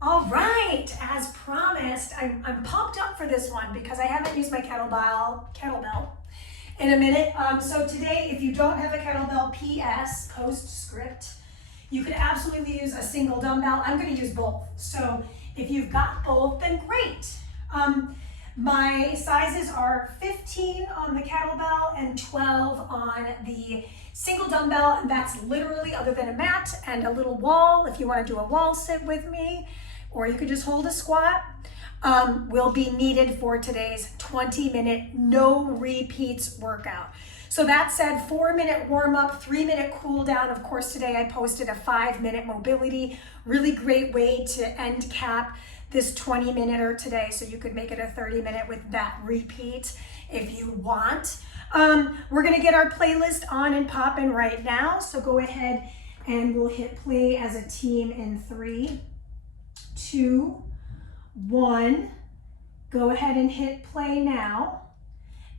All right, as promised, I'm pumped up for this one because I haven't used my kettlebell in a minute. So today, if you don't have a kettlebell, PS, postscript, you could absolutely use a single dumbbell. I'm gonna use both. So if you've got both, then great. My sizes are 15 on the kettlebell and 12 on the single dumbbell, and that's literally, other than a mat and a little wall, if you wanna do a wall sit with me, or you could just hold a squat, will be needed for today's 20-minute no repeats workout. So that said, 4-minute warm up, 3-minute cool down. Of course, today I posted a 5-minute mobility, really great way to end cap this 20-minute today, so you could make it a 30-minute with that repeat if you want. We're gonna get our playlist on and popping right now, so go ahead and we'll hit play as a team in 3, 2, 1. Go ahead and hit play now,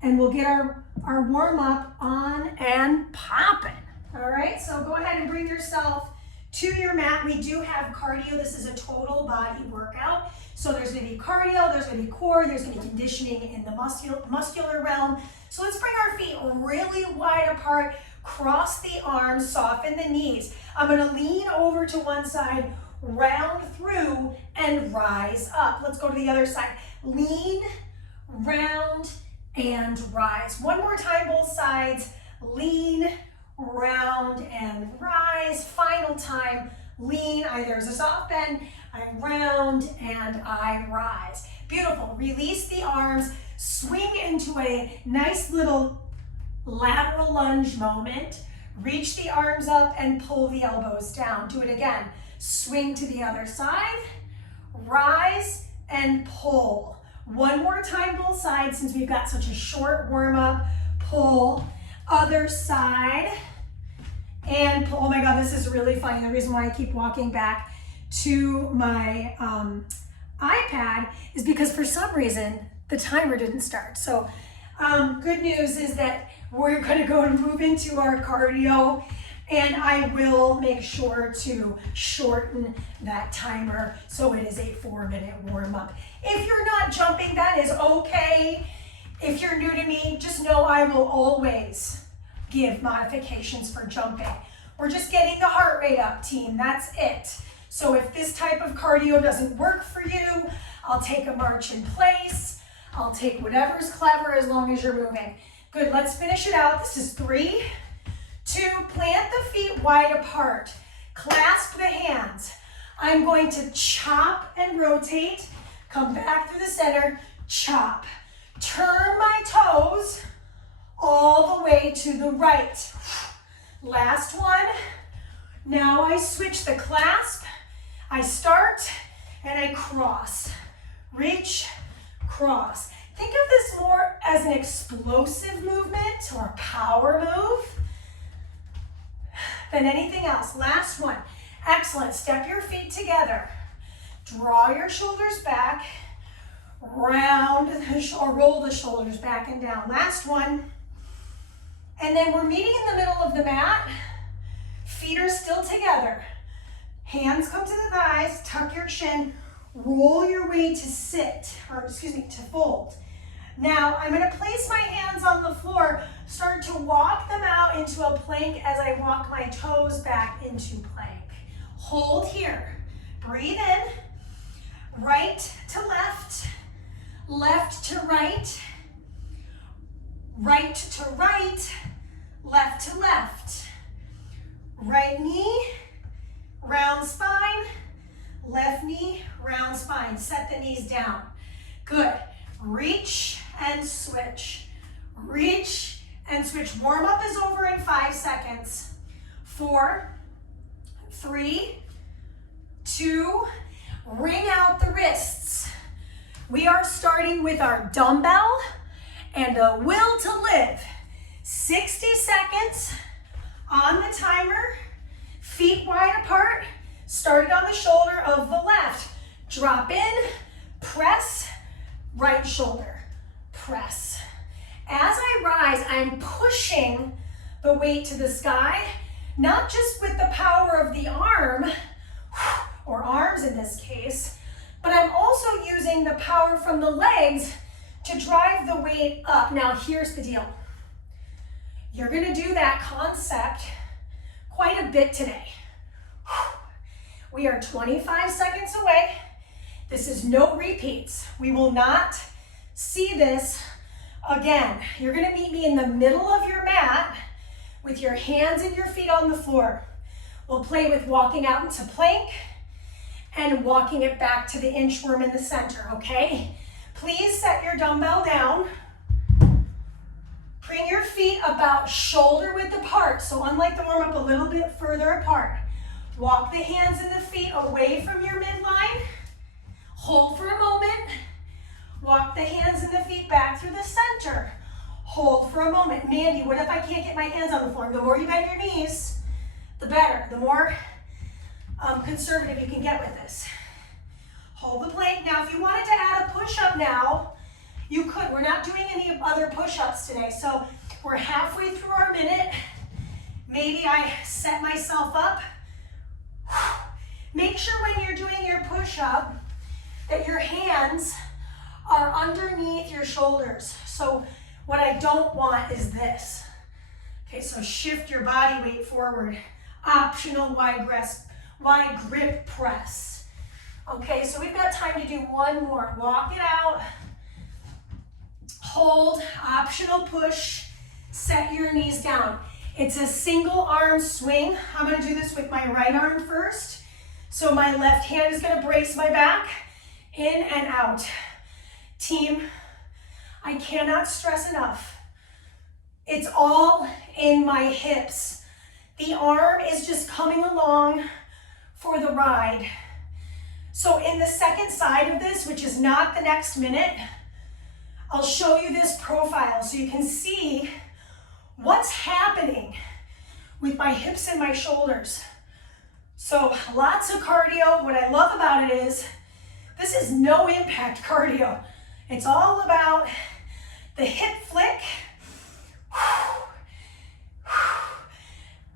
and we'll get our warm-up on and popping. All right, so go ahead and bring yourself to your mat. We do have cardio. This is a total body workout. So there's gonna be cardio, there's gonna be core, there's gonna be conditioning in the muscular realm. So let's bring our feet really wide apart, cross the arms, soften the knees. I'm gonna lean over to one side, round through, and rise up. Let's go to the other side. Lean, round, and rise. One more time, both sides. Lean, round, and rise. Final time, lean, there's a soft bend, I round, and I rise. Beautiful. Release the arms, swing into a nice little lateral lunge moment. Reach the arms up and pull the elbows down. Do it again. Swing to the other side, rise, and pull. One more time, both sides, since we've got such a short warm-up. Pull, other side, and pull. Oh my God, this is really funny. The reason why I keep walking back to my iPad is because for some reason, the timer didn't start. So good news is that we're gonna go and move into our cardio, and I will make sure to shorten that timer so it is a 4-minute warm-up. If you're not jumping, that is okay. If you're new to me, just know I will always give modifications for jumping. We're just getting the heart rate up, team, that's it. So if this type of cardio doesn't work for you, I'll take a march in place. I'll take whatever's clever as long as you're moving. Good, let's finish it out. This is 3, 2, plant the feet wide apart. Clasp the hands. I'm going to chop and rotate. Come back through the center, chop. Turn my toes all the way to the right. Last one. Now I switch the clasp. I start and I cross. Reach, cross. Think of this more as an explosive movement or power move than anything else. Last one. Excellent. Step your feet together. Draw your shoulders back. Round or roll the shoulders back and down. Last one. And then we're meeting in the middle of the mat. Feet are still together. Hands come to the thighs. Tuck your chin. Roll your way to sit, or excuse me, to fold. Now I'm going to place my hands on the floor, start to walk them out into a plank as I walk my toes back into plank. Hold here. Breathe in. Right to left. Left to right. Right to right. Left to left. Right knee, round spine. Left knee, round spine. Set the knees down. Good. Reach and switch. Reach and switch. Warm up is over in 5 seconds. 4, 3, 2, wring out the wrists. We are starting with our dumbbell and a will to live. 60 seconds on the timer. Feet wide apart. Started on the shoulder of the left. Drop in, press, right shoulder, press. As I rise, I'm pushing the weight to the sky, not just with the power of the arm or arms in this case, but I'm also using the power from the legs to drive the weight up. Now here's the deal. You're gonna do that concept quite a bit today. We are 25 seconds away. This is no repeats. We will not see this again. You're gonna meet me in the middle of your mat with your hands and your feet on the floor. We'll play with walking out into plank and walking it back to the inchworm in the center, okay? Please set your dumbbell down. Bring your feet about shoulder width apart. So unlike the warm-up, a little bit further apart. Walk the hands and the feet away from your midline. Hold for a moment. Walk the hands and the feet back through the center. Hold for a moment. Mandee, what if I can't get my hands on the floor? The more you bend your knees, the better. The more conservative you can get with this. Hold the plank. Now, if you wanted to add a push-up now, you could. We're not doing any other push-ups today. So we're halfway through our minute. Maybe I set myself up. Make sure when you're doing your push-up that your hands are underneath your shoulders. So what I don't want is this. Okay, so shift your body weight forward. Optional wide grip press. Okay, so we've got time to do one more. Walk it out. Hold, optional push. Set your knees down. It's a single arm swing. I'm gonna do this with my right arm first. So my left hand is gonna brace my back, in and out. Team, I cannot stress enough. It's all in my hips. The arm is just coming along for the ride. So in the second side of this, which is not the next minute, I'll show you this profile so you can see what's happening with my hips and my shoulders. So lots of cardio. What I love about it is this is no impact cardio. It's all about the hip flick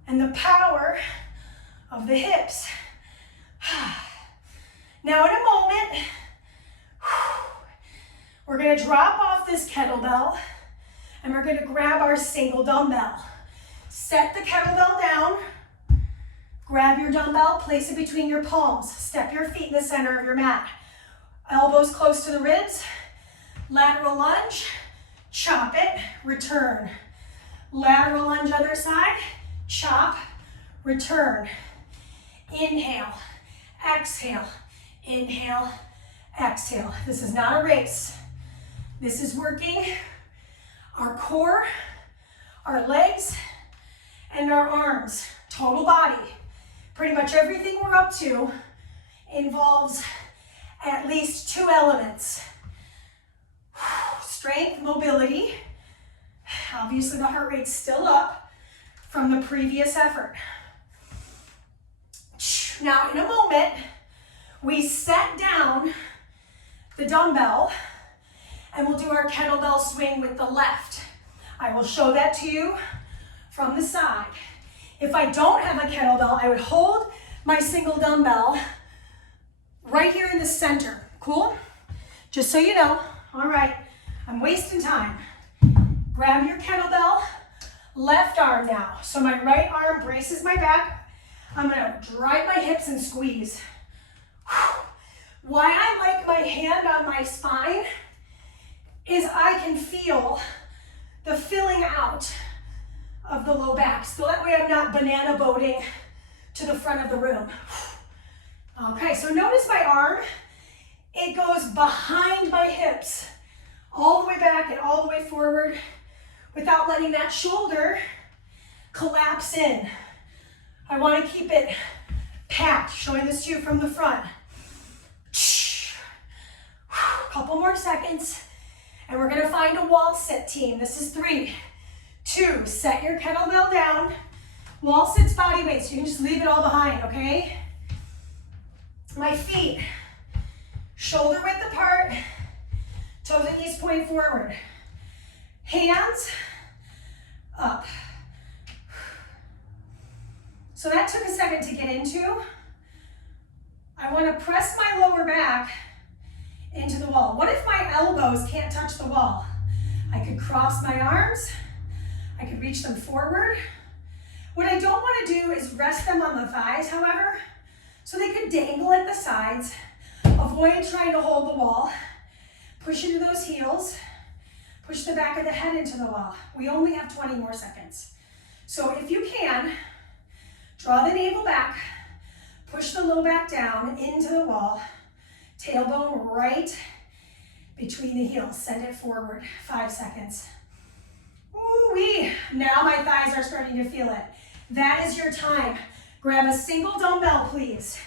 and the power of the hips. Now in a moment, we're gonna drop off this kettlebell and we're gonna grab our single dumbbell. Set the kettlebell down, grab your dumbbell, place it between your palms, step your feet in the center of your mat. Elbows close to the ribs, lateral lunge, chop it, return. Lateral lunge other side, chop, return. Inhale, exhale, inhale, exhale. This is not a race. This is working our core, our legs, and our arms, total body. Pretty much everything we're up to involves at least two elements. Strength, mobility. Obviously the heart rate's still up from the previous effort. Now in a moment, we set down the dumbbell and we'll do our kettlebell swing with the left. I will show that to you from the side. If I don't have a kettlebell, I would hold my single dumbbell right here in the center. Cool? Just so you know. All right, I'm wasting time. Grab your kettlebell, left arm now. So my right arm braces my back. I'm gonna drive my hips and squeeze. Why I like my hand on my spine is I can feel the filling out of the low back. So that way I'm not banana boating to the front of the room. Okay, so notice my arm, it goes behind my hips, all the way back and all the way forward without letting that shoulder collapse in. I want to keep it packed, showing this to you from the front. Couple more seconds, and we're gonna find a wall sit, team. This is 3, 2, set your kettlebell down. Wall sits body weight, so you can just leave it all behind, okay? My feet, shoulder width apart, toes and knees point forward. Hands up. So that took a second to get into. I want to press my lower back into the wall. What if my elbows can't touch the wall? I could cross my arms. I could reach them forward. What I don't want to do is rest them on the thighs, however, so they could dangle at the sides. Avoid trying to hold the wall. Push into those heels. Push the back of the head into the wall. We only have 20 more seconds. So if you can, draw the navel back, push the low back down into the wall, tailbone right between the heels. Send it forward, 5 seconds. Ooh-wee. Now my thighs are starting to feel it. That is your time. Grab a single dumbbell, please.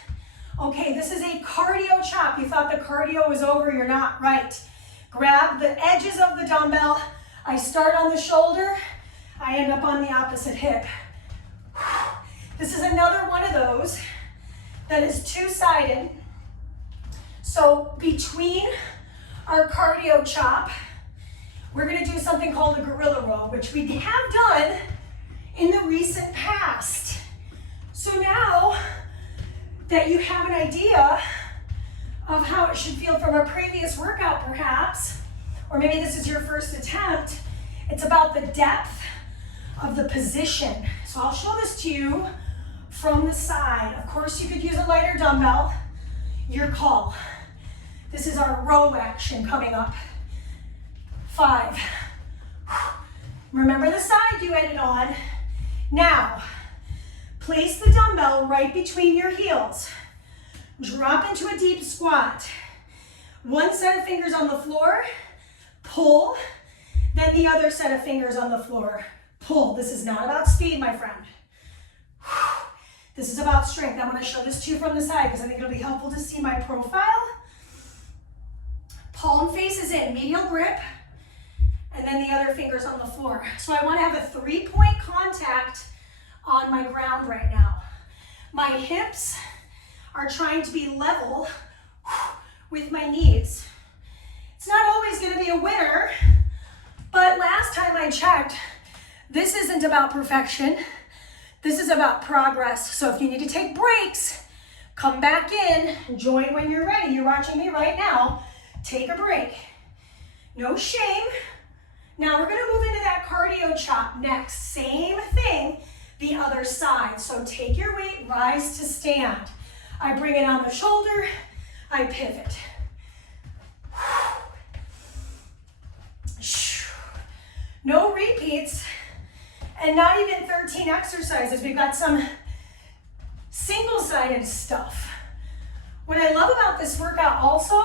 Okay, this is a cardio chop. You thought the cardio was over, you're not right. Grab the edges of the dumbbell. I start on the shoulder, I end up on the opposite hip. This is another one of those that is two-sided. So between our cardio chop, we're gonna do something called a gorilla row, which we have done in the recent past. So now that you have an idea of how it should feel from a previous workout perhaps, or maybe this is your first attempt, it's about the depth of the position. So I'll show this to you from the side. Of course, you could use a lighter dumbbell, your call. This is our row action coming up. 5. Remember the side you ended on. Now, place the dumbbell right between your heels. Drop into a deep squat. One set of fingers on the floor, pull, then the other set of fingers on the floor, pull. This is not about speed, my friend. This is about strength. I'm going to show this to you from the side because I think it'll be helpful to see my profile. Palm faces in, medial grip, and then the other fingers on the floor. So I want to have a 3-point contact on my ground right now. My hips are trying to be level with my knees. It's not always going to be a winner, but last time I checked, this isn't about perfection. This is about progress. So if you need to take breaks, come back in, join when you're ready. You're watching me right now. Take a break. No shame. Now we're gonna move into that cardio chop next. Same thing, the other side. So take your weight, rise to stand. I bring it on the shoulder, I pivot. No repeats, and not even 13 exercises. We've got some single-sided stuff. What I love about this workout also,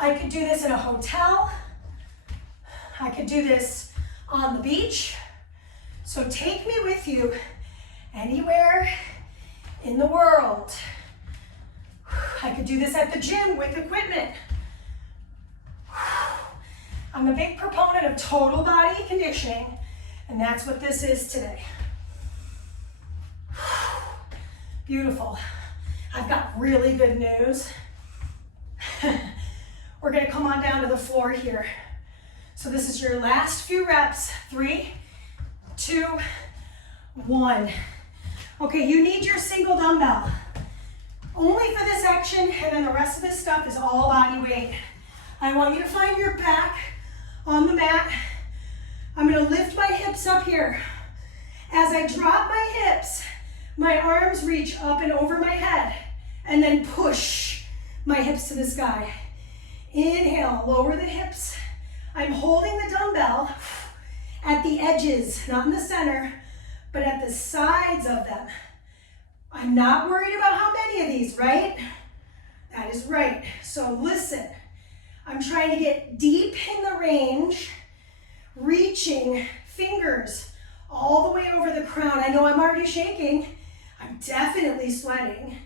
I could do this in a hotel. I could do this on the beach. So take me with you anywhere in the world. I could do this at the gym with equipment. I'm a big proponent of total body conditioning, and that's what this is today. Beautiful. I've got really good news. We're gonna come on down to the floor here. So this is your last few reps. 3, 2, 1. Okay, you need your single dumbbell. Only for this action, and then the rest of this stuff is all body weight. I want you to find your back on the mat. I'm gonna lift my hips up here. As I drop my hips, my arms reach up and over my head, and then push my hips to the sky. Inhale, lower the hips. I'm holding the dumbbell at the edges, not in the center, but at the sides of them. I'm not worried about how many of these, right? That is right. So listen, I'm trying to get deep in the range, reaching fingers all the way over the crown. I know I'm already shaking. I'm definitely sweating.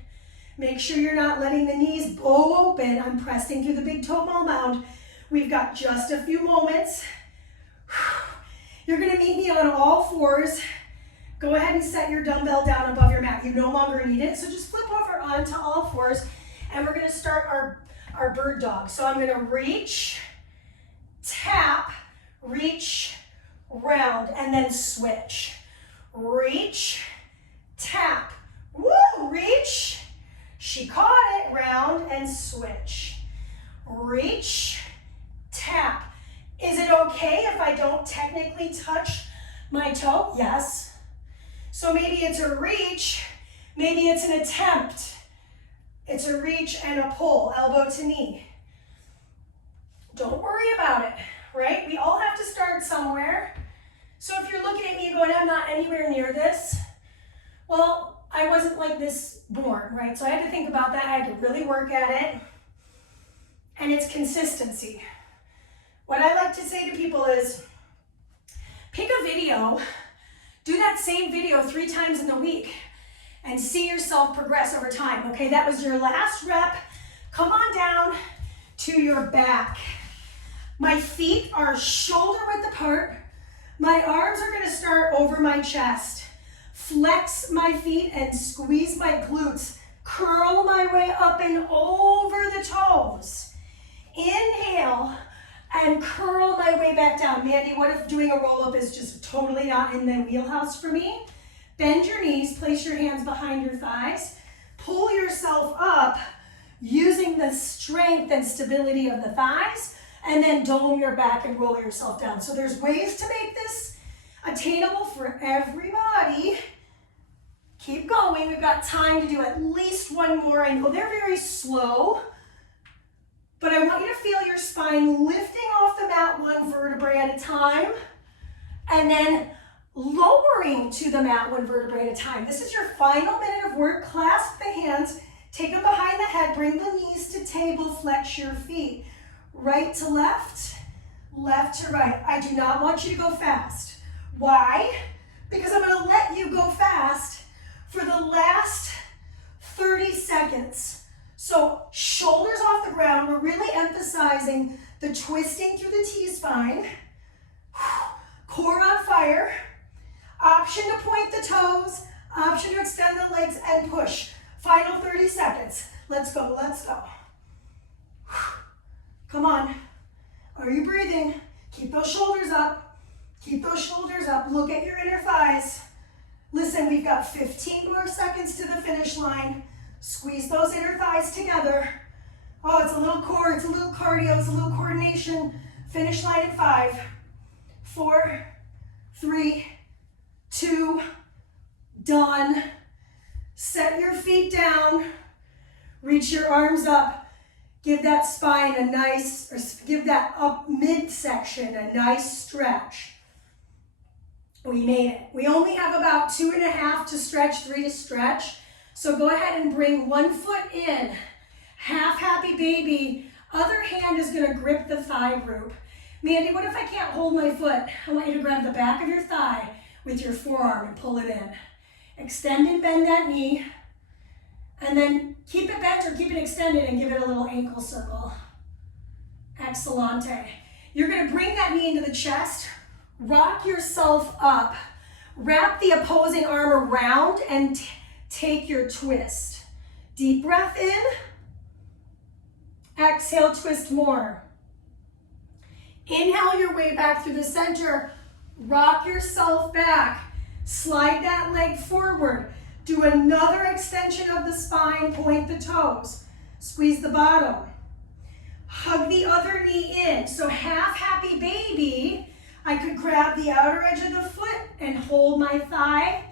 Make sure you're not letting the knees bow open. I'm pressing through the big toe mound. We've got just a few moments. You're gonna meet me on all fours. Go ahead and set your dumbbell down above your mat. You no longer need it, so just flip over onto all fours, and we're gonna start our bird dog. So I'm gonna reach, tap, reach, round, and then switch. Reach, tap, woo, reach, She caught it, round and switch. Reach, tap. Is it okay if I don't technically touch my toe? Yes. So maybe it's a reach, maybe it's an attempt. It's a reach and a pull, elbow to knee. Don't worry about it, right? We all have to start somewhere. So if you're looking at me going, I'm not anywhere near this, well, I wasn't like this born, right? So I had to think about that. I had to really work at it. And it's consistency. What I like to say to people is, pick a video, do that same video 3 times in the week, and see yourself progress over time. Okay, that was your last rep. Come on down to your back. My feet are shoulder width apart. My arms are gonna start over my chest. Flex my feet and squeeze my glutes. Curl my way up and over the toes. Inhale and curl my way back down. Mandee, what if doing a roll-up is just totally not in the wheelhouse for me? Bend your knees, place your hands behind your thighs. Pull yourself up using the strength and stability of the thighs, and then dome your back and roll yourself down. So there's ways to make this attainable for everybody. Keep going. We've got time to do at least one more. I know they're very slow, but I want you to feel your spine lifting off the mat 1 vertebrae at a time, and then lowering to the mat 1 vertebrae at a time. This is your final minute of work. Clasp the hands, take them behind the head, bring the knees to table, flex your feet. Right to left, left to right. I do not want you to go fast. Why? Because I'm gonna let you go fast for the last 30 seconds. So shoulders off the ground, we're really emphasizing the twisting through the T-spine. Core on fire. Option to point the toes, option to extend the legs and push. Final 30 seconds. Let's go, let's go. Come on. Are you breathing? Keep those shoulders up. Keep those shoulders up. Look at your inner thighs. Listen, we've got 15 more seconds to the finish line. Squeeze those inner thighs together. Oh, it's a little core, it's a little cardio, it's a little coordination. Finish line in 5, 4, 3, 2, done. Set your feet down. Reach your arms up. Give that spine a nice, or give that up midsection a nice stretch. We made it. We only have about 2.5 to stretch, 3 to stretch. So go ahead and bring 1 foot in. Half happy baby. Other hand is gonna grip the thigh group. Mandee, what if I can't hold my foot? I want you to grab the back of your thigh with your forearm and pull it in. Extend and bend that knee. And then keep it bent or keep it extended and give it a little ankle circle. Excellente. You're gonna bring that knee into the chest, rock yourself up, wrap the opposing arm around and take your twist. Deep breath in, exhale, twist more. Inhale your way back through the center, rock yourself back, slide that leg forward. Do another extension of the spine, point the toes. Squeeze the bottom. Hug the other knee in. So half happy baby, I could grab the outer edge of the foot and hold my thigh,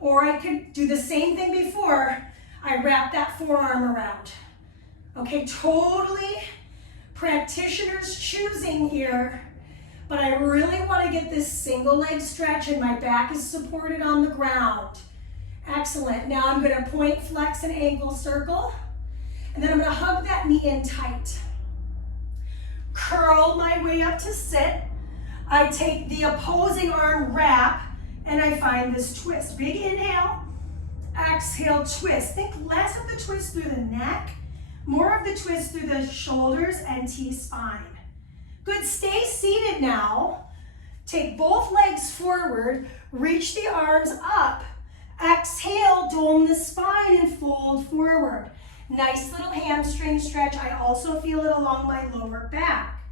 or I could do the same thing before. I wrap that forearm around. Okay, totally practitioner's choosing here, but I really want to get this single leg stretch and my back is supported on the ground. Excellent. Now I'm going to point, flex, and ankle circle. And then I'm going to hug that knee in tight. Curl my way up to sit. I take the opposing arm wrap and I find this twist. Big inhale, exhale, twist. Think less of the twist through the neck, more of the twist through the shoulders and T-spine. Good. Stay seated now. Take both legs forward, reach the arms up. Exhale, dome the spine and fold forward. Nice little hamstring stretch. I also feel it along my lower back.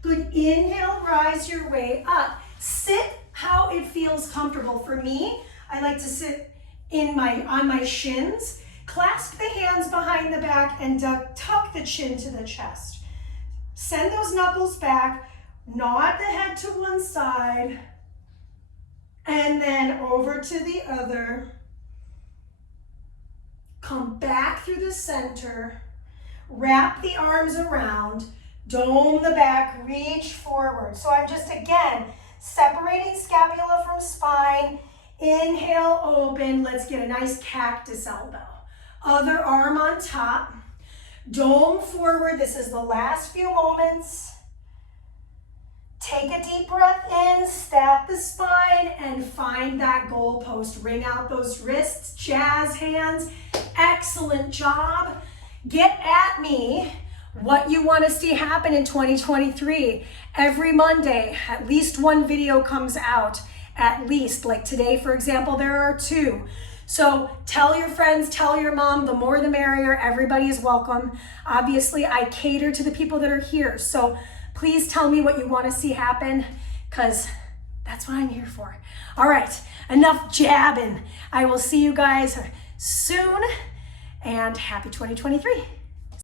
Good. Inhale, rise your way up. Sit how it feels comfortable. For me, I like to sit on my shins. Clasp the hands behind the back and tuck the chin to the chest. Send those knuckles back, nod the head to one side, and then over to the other. Come back through the center, wrap the arms around, dome the back, reach forward. So I'm just, again, separating scapula from spine. Inhale, open. Let's get a nice cactus elbow. Other arm on top. Dome forward. This is the last few moments. Take a deep breath in, stack the spine, and find that goal post. Wring out those wrists, jazz hands. Excellent job. Get at me what you want to see happen in 2023. Every Monday, at least one video comes out. At least, like today, for example, there are 2. So tell your friends, tell your mom, the more the merrier. Everybody is welcome. Obviously, I cater to the people that are here. So please tell me what you want to see happen, because that's what I'm here for. All right, enough jabbing. I will see you guys soon, and happy 2023.